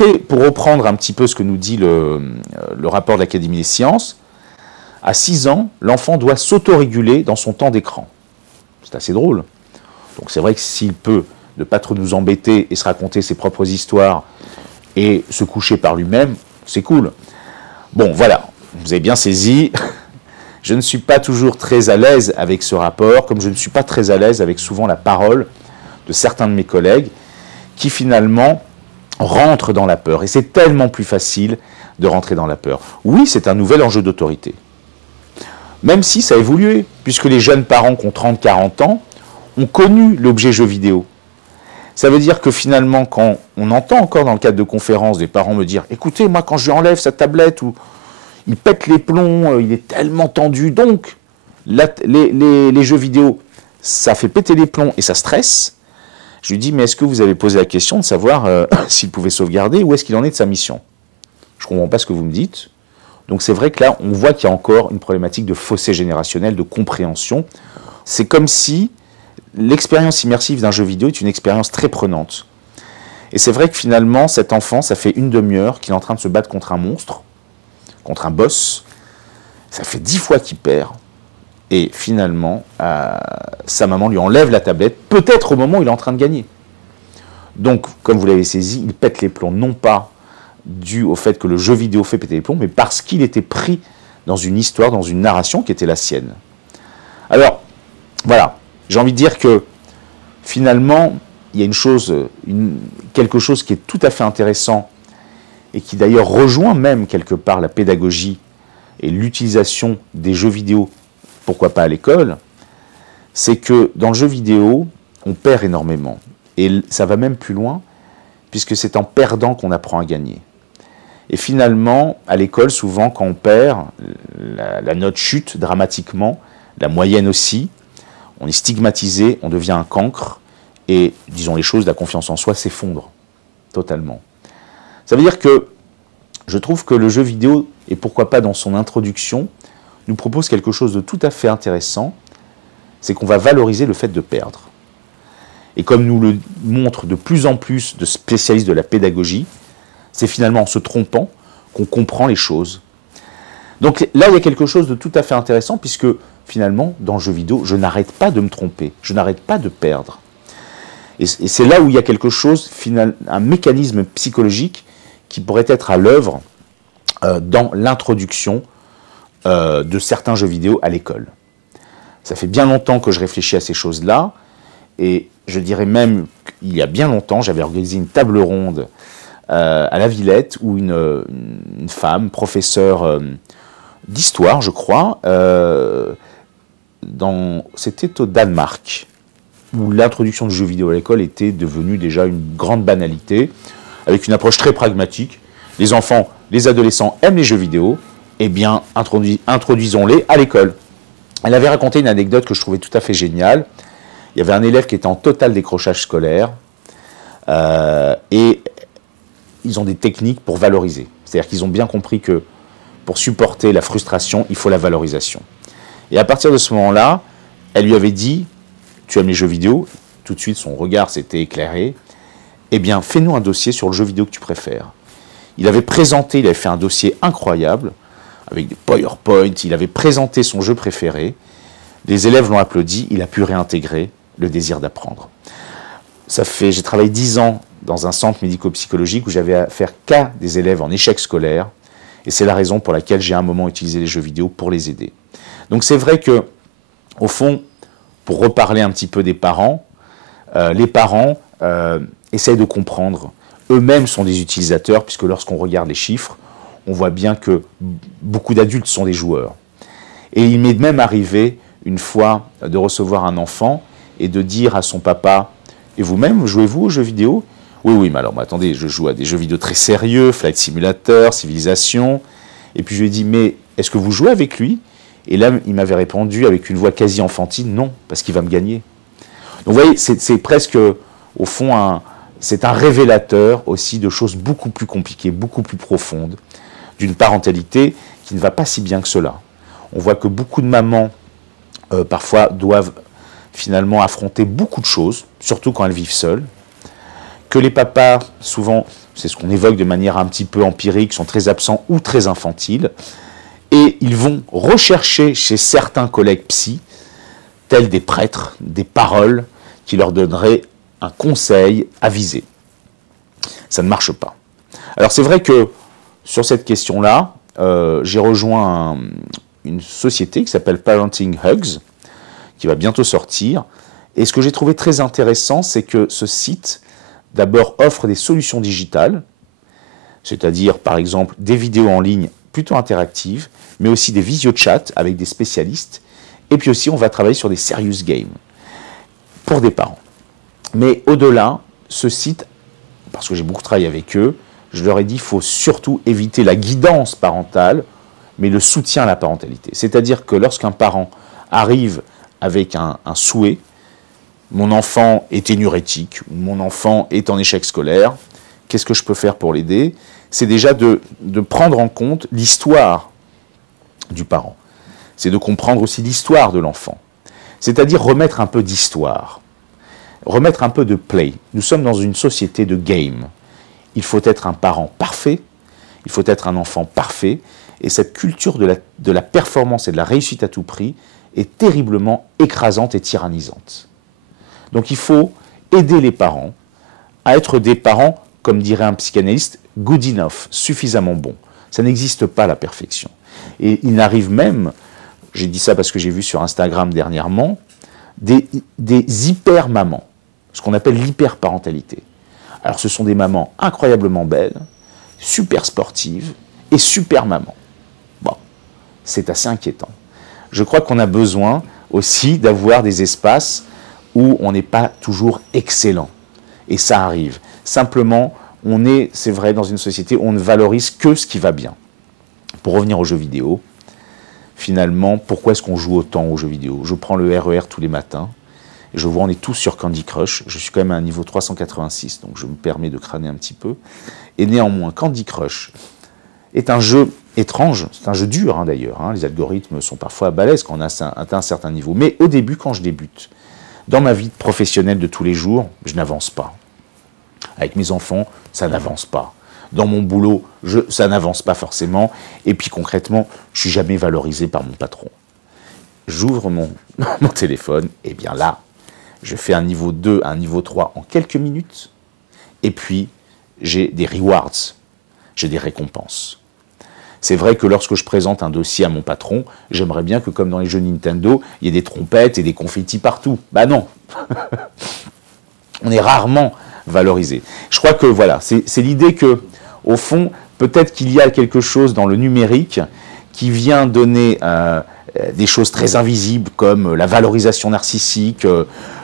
après, pour reprendre un petit peu ce que nous dit le rapport de l'Académie des sciences, à 6 ans, l'enfant doit s'autoréguler dans son temps d'écran. C'est assez drôle. Donc c'est vrai que s'il peut ne pas trop nous embêter et se raconter ses propres histoires et se coucher par lui-même, c'est cool. Bon, voilà, vous avez bien saisi. Je ne suis pas toujours très à l'aise avec ce rapport, comme je ne suis pas très à l'aise avec souvent la parole de certains de mes collègues qui finalement rentrent dans la peur. Et c'est tellement plus facile de rentrer dans la peur. Oui, c'est un nouvel enjeu d'autorité. Même si ça a évolué, puisque les jeunes parents qui ont 30-40 ans ont connu l'objet jeu vidéo. Ça veut dire que finalement, quand on entend encore dans le cadre de conférences des parents me dire « Écoutez, moi quand je lui enlève sa tablette ou il pète les plombs, il est tellement tendu, donc les jeux vidéo, ça fait péter les plombs et ça stresse », je lui dis « Mais est-ce que vous avez posé la question de savoir s'il pouvait sauvegarder ou est-ce qu'il en est de sa mission ?» Je ne comprends pas ce que vous me dites. Donc c'est vrai que là, on voit qu'il y a encore une problématique de fossé générationnel, de compréhension. C'est comme si l'expérience immersive d'un jeu vidéo est une expérience très prenante. Et c'est vrai que finalement, cet enfant, ça fait une demi-heure qu'il est en train de se battre contre un monstre, contre un boss. Ça fait 10 fois qu'il perd. Et finalement, sa maman lui enlève la tablette, peut-être au moment où il est en train de gagner. Donc, comme vous l'avez saisi, il pète les plombs, non pas dû au fait que le jeu vidéo fait péter les plombs, mais parce qu'il était pris dans une histoire, dans une narration qui était la sienne. Alors, voilà, j'ai envie de dire que finalement, il y a une chose, quelque chose qui est tout à fait intéressant et qui d'ailleurs rejoint même quelque part la pédagogie et l'utilisation des jeux vidéo, pourquoi pas à l'école, c'est que dans le jeu vidéo, on perd énormément. Et ça va même plus loin, puisque c'est en perdant qu'on apprend à gagner. Et finalement, à l'école, souvent, quand on perd, la note chute dramatiquement, la moyenne aussi, on est stigmatisé, on devient un cancre, et, disons les choses, la confiance en soi s'effondre totalement. Ça veut dire que je trouve que le jeu vidéo, et pourquoi pas dans son introduction, nous propose quelque chose de tout à fait intéressant, c'est qu'on va valoriser le fait de perdre. Et comme nous le montrent de plus en plus de spécialistes de la pédagogie, c'est finalement en se trompant qu'on comprend les choses. Donc là, il y a quelque chose de tout à fait intéressant, puisque finalement, dans le jeu vidéo, je n'arrête pas de me tromper, je n'arrête pas de perdre. Et c'est là où il y a quelque chose, un mécanisme psychologique qui pourrait être à l'œuvre dans l'introduction de certains jeux vidéo à l'école. Ça fait bien longtemps que je réfléchis à ces choses-là, et je dirais même qu'il y a bien longtemps, j'avais organisé une table ronde à la Villette, où une femme, professeure d'histoire, je crois, c'était au Danemark, où l'introduction du jeu vidéo à l'école était devenue déjà une grande banalité, avec une approche très pragmatique. Les enfants, les adolescents aiment les jeux vidéo, eh bien, introduisons-les à l'école. Elle avait raconté une anecdote que je trouvais tout à fait géniale. Il y avait un élève qui était en total décrochage scolaire, et ils ont des techniques pour valoriser. C'est-à-dire qu'ils ont bien compris que pour supporter la frustration, il faut la valorisation. Et à partir de ce moment-là, elle lui avait dit « Tu aimes les jeux vidéo ?» Tout de suite, son regard s'était éclairé. « Eh bien, fais-nous un dossier sur le jeu vidéo que tu préfères. » Il avait fait un dossier incroyable, avec des PowerPoint, il avait présenté son jeu préféré. Les élèves l'ont applaudi, il a pu réintégrer le désir d'apprendre. J'ai travaillé 10 ans dans un centre médico-psychologique où j'avais à faire qu'à des élèves en échec scolaire, et c'est la raison pour laquelle j'ai à un moment utilisé les jeux vidéo pour les aider. Donc c'est vrai que, au fond, pour reparler un petit peu des parents, les parents essayent de comprendre. Eux-mêmes sont des utilisateurs, puisque lorsqu'on regarde les chiffres, on voit bien que beaucoup d'adultes sont des joueurs. Et il m'est même arrivé, une fois, de recevoir un enfant et de dire à son papa « Et vous-même, jouez-vous aux jeux vidéo ?» « Oui, mais alors, attendez, je joue à des jeux vidéo très sérieux, Flight Simulator, Civilisation. » Et puis je lui ai dit « Mais est-ce que vous jouez avec lui ?» Et là, il m'avait répondu avec une voix quasi enfantine « Non, parce qu'il va me gagner. » Donc vous voyez, c'est presque, au fond, c'est un révélateur aussi de choses beaucoup plus compliquées, beaucoup plus profondes, d'une parentalité qui ne va pas si bien que cela. On voit que beaucoup de mamans, parfois, doivent finalement affronter beaucoup de choses, surtout quand elles vivent seules, que les papas, souvent, c'est ce qu'on évoque de manière un petit peu empirique, sont très absents ou très infantiles, et ils vont rechercher chez certains collègues psy, tels des prêtres, des paroles qui leur donneraient un conseil avisé. Ça ne marche pas. Alors c'est vrai que sur cette question-là, j'ai rejoint une société qui s'appelle Parenting Hugs, qui va bientôt sortir. Et ce que j'ai trouvé très intéressant, c'est que ce site, d'abord, offre des solutions digitales, c'est-à-dire, par exemple, des vidéos en ligne plutôt interactives, mais aussi des visio-chats avec des spécialistes. Et puis aussi, on va travailler sur des serious games pour des parents. Mais au-delà, ce site, parce que j'ai beaucoup travaillé avec eux, je leur ai dit qu'il faut surtout éviter la guidance parentale, mais le soutien à la parentalité. C'est-à-dire que lorsqu'un parent arrive avec un souhait, mon enfant est énurétique, ou mon enfant est en échec scolaire, qu'est-ce que je peux faire pour l'aider? C'est déjà de prendre en compte l'histoire du parent. C'est de comprendre aussi l'histoire de l'enfant. C'est-à-dire remettre un peu d'histoire, remettre un peu de play. Nous sommes dans une société de game. Il faut être un parent parfait, il faut être un enfant parfait, et cette culture de la performance et de la réussite à tout prix est terriblement écrasante et tyrannisante. Donc il faut aider les parents à être des parents, comme dirait un psychanalyste, good enough, suffisamment bons. Ça n'existe pas la perfection. Et il arrive même, j'ai dit ça parce que j'ai vu sur Instagram dernièrement, des hyper-mamans, ce qu'on appelle l'hyper-parentalité. Alors ce sont des mamans incroyablement belles, super sportives et super mamans. Bon, c'est assez inquiétant. Je crois qu'on a besoin aussi d'avoir des espaces où on n'est pas toujours excellent. Et ça arrive. Simplement, on est, c'est vrai, dans une société où on ne valorise que ce qui va bien. Pour revenir aux jeux vidéo, finalement, pourquoi est-ce qu'on joue autant aux jeux vidéo? Je prends le RER tous les matins, et je vois on est tous sur Candy Crush. Je suis quand même à un niveau 386, donc je me permets de crâner un petit peu. Et néanmoins, Candy Crush est un jeu étrange, c'est un jeu dur d'ailleurs. Les algorithmes sont parfois balèzes quand on a atteint un certain niveau. Mais au début, quand je débute, dans ma vie professionnelle de tous les jours, je n'avance pas. Avec mes enfants, ça n'avance pas. Dans mon boulot, ça n'avance pas forcément. Et puis concrètement, je ne suis jamais valorisé par mon patron. J'ouvre mon téléphone, et bien là, je fais un niveau 2, un niveau 3 en quelques minutes. Et puis, j'ai des rewards, j'ai des récompenses. C'est vrai que lorsque je présente un dossier à mon patron, j'aimerais bien que, comme dans les jeux Nintendo, il y ait des trompettes et des confettis partout. Bah non. On est rarement valorisé. Je crois que voilà, c'est l'idée que, au fond, peut-être qu'il y a quelque chose dans le numérique qui vient donner des choses très invisibles comme la valorisation narcissique,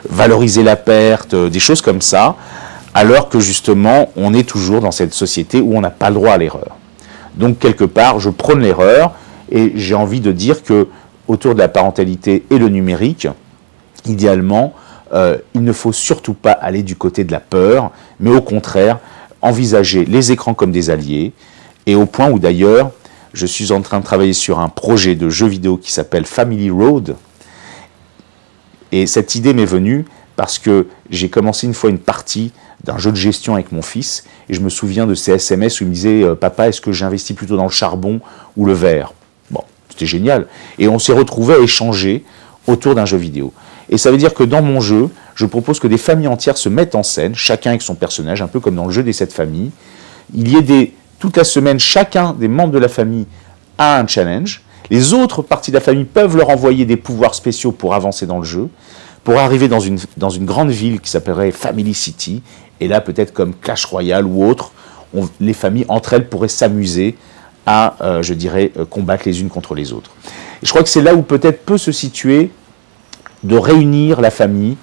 valoriser la perte, des choses comme ça, alors que justement, on est toujours dans cette société où on n'a pas le droit à l'erreur. Donc, quelque part, je prône l'erreur et j'ai envie de dire que autour de la parentalité et le numérique, idéalement, il ne faut surtout pas aller du côté de la peur, mais au contraire, envisager les écrans comme des alliés, et au point où d'ailleurs, je suis en train de travailler sur un projet de jeu vidéo qui s'appelle Family Road, et cette idée m'est venue parce que j'ai commencé une fois une partie d'un jeu de gestion avec mon fils, et je me souviens de ces SMS où il me disait « Papa, est-ce que j'investis plutôt dans le charbon ou le verre ?» Bon, c'était génial. Et on s'est retrouvés à échanger autour d'un jeu vidéo. Et ça veut dire que dans mon jeu, je propose que des familles entières se mettent en scène, chacun avec son personnage, un peu comme dans le jeu des 7 familles. Il y ait toute la semaine, chacun des membres de la famille a un challenge. Les autres parties de la famille peuvent leur envoyer des pouvoirs spéciaux pour avancer dans le jeu, pour arriver dans une grande ville qui s'appellerait Family City. Et là, peut-être comme Clash Royale ou autre, les familles entre elles pourraient s'amuser à, je dirais, combattre les unes contre les autres. Et je crois que c'est là où peut-être peut se situer de réunir la famille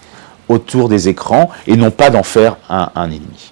autour des écrans et non pas d'en faire un ennemi.